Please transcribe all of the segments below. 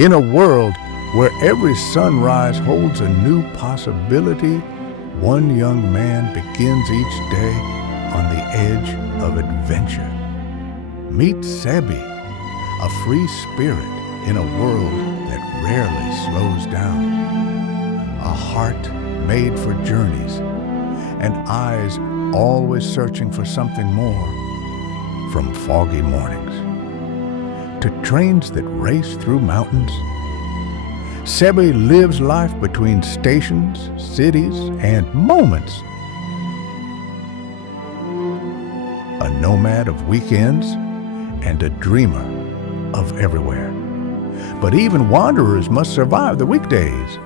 In a world where every sunrise holds a new possibility, one young man begins each day on the edge of adventure. Meet Sebi, a free spirit in a world that rarely slows down. A heart made for journeys and eyes always searching for something more. From foggy mornings to trains that race through mountains, Sebi lives life between stations, cities, and moments. A nomad of weekends and a dreamer of everywhere. But even wanderers must survive the weekdays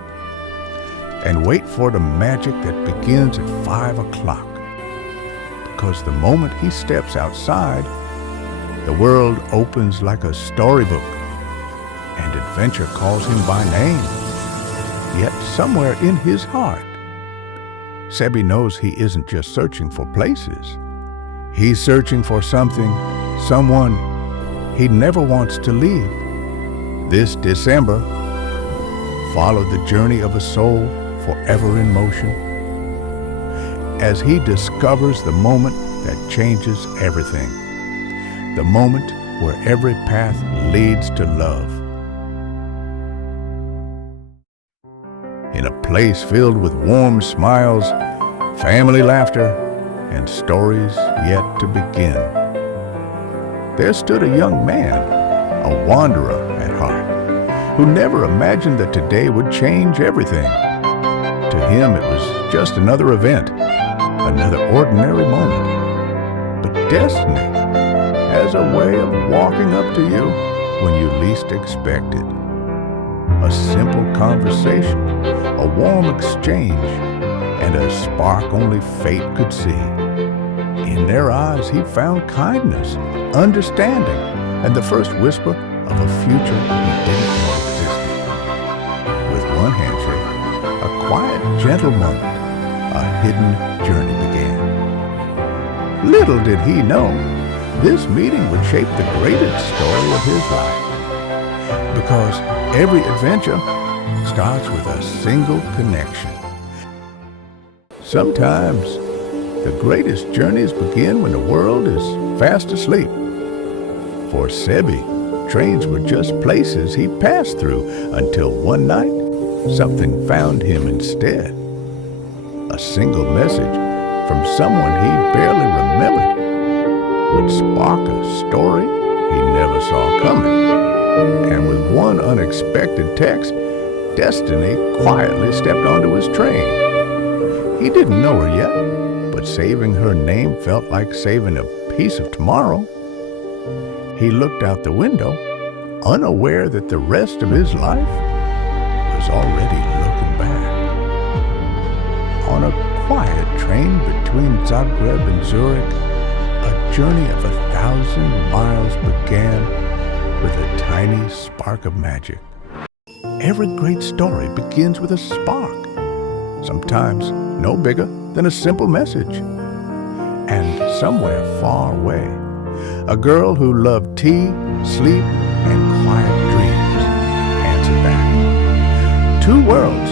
and wait for the magic that begins at 5 o'clock. Because the moment he steps outside, the world opens like a storybook and adventure calls him by name. Yet somewhere in his heart, Sebi knows he isn't just searching for places. He's searching for something, someone he never wants to leave. This December, follow the journey of a soul forever in motion as he discovers the moment that changes everything, the moment where every path leads to love. In a place filled with warm smiles, family laughter, and stories yet to begin, there stood a young man, a wanderer at heart, who never imagined that today would change everything. To him, it was just another event, another ordinary moment. But destiny has a way of walking up to you when you least expect it. A simple conversation, a warm exchange, and a spark only fate could see. In their eyes, he found kindness, understanding, and the first whisper of a future he didn't know existed. With one handshake, a quiet, gentle moment, a hidden journey began. Little did he know, this meeting would shape the greatest story of his life. Because every adventure starts with a single connection. Sometimes, the greatest journeys begin when the world is fast asleep. For Sebi, trains were just places he passed through until one night, something found him instead. A single message from someone he barely remembered would spark a story he never saw coming. And with one unexpected text, destiny quietly stepped onto his train. He didn't know her yet, but saving her name felt like saving a piece of tomorrow. He looked out the window, unaware that the rest of his life was already looking back. On a quiet train between Zagreb and Zurich, a journey of 1,000 miles began with a tiny spark of magic. Every great story begins with a spark, sometimes no bigger than a simple message. And somewhere far away, a girl who loved tea, sleep, and quiet dreams answered back. Two worlds,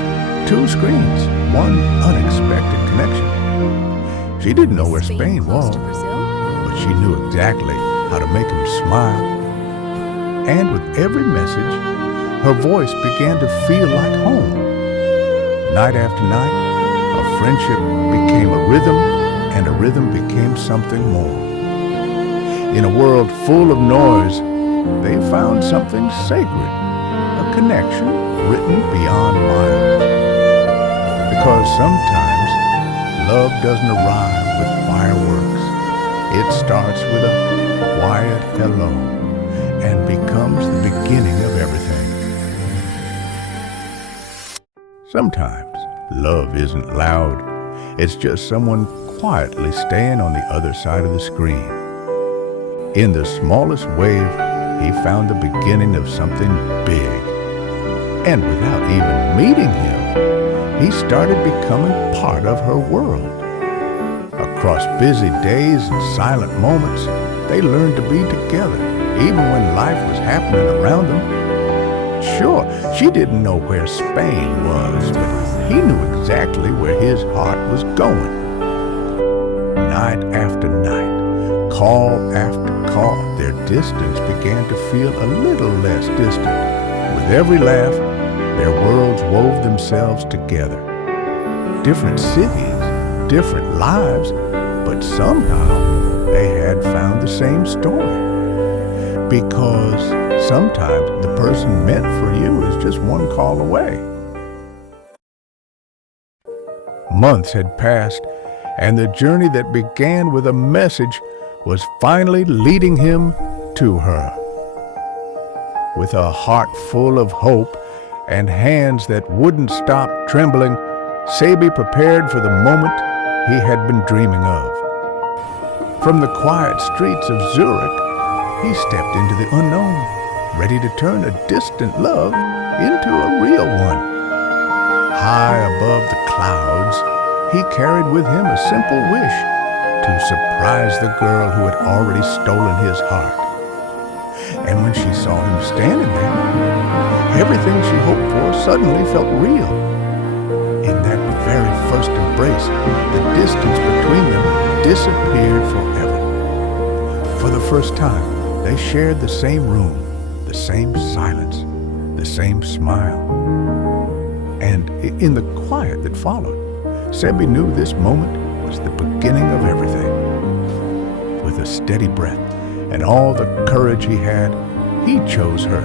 two screens, one unexpected connection. She didn't know where Spain was, but she knew exactly how to make him smile. And with every message, her voice began to feel like home. Night after night, a friendship became a rhythm, and a rhythm became something more. In a world full of noise, they found something sacred, a connection written beyond miles. Because sometimes love doesn't arrive with fireworks. It starts with a quiet hello and becomes the beginning of everything. Sometimes love isn't loud. It's just someone quietly staying on the other side of the screen. In the smallest wave, he found the beginning of something big. And without even meeting him, he started becoming part of her world. Across busy days and silent moments, they learned to be together, even when life was happening around them. sure. She didn't know where Spain was, but he knew exactly where his heart was going. Night after night, call after call, their distance began to feel a little less distant. With every laugh, their worlds wove themselves together. Different cities, different lives, but somehow they had found the same story. Because sometimes the person meant for you is just one call away. Months had passed, and the journey that began with a message was finally leading him to her. With a heart full of hope and hands that wouldn't stop trembling, Sebi prepared for the moment he had been dreaming of. From the quiet streets of Zurich, he stepped into the unknown, ready to turn a distant love into a real one. High above the clouds, he carried with him a simple wish to surprise the girl who had already stolen his heart. And when she saw him standing there, everything she hoped for suddenly felt real. In that very first embrace, the distance between them disappeared forever. For the first time, they shared the same room, the same silence, the same smile. And in the quiet that followed, Sebi knew this moment was the beginning of everything. With a steady breath and all the courage he had, he chose her,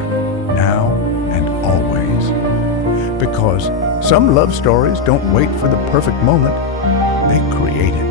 now and always. Because some love stories don't wait for the perfect moment, they create it.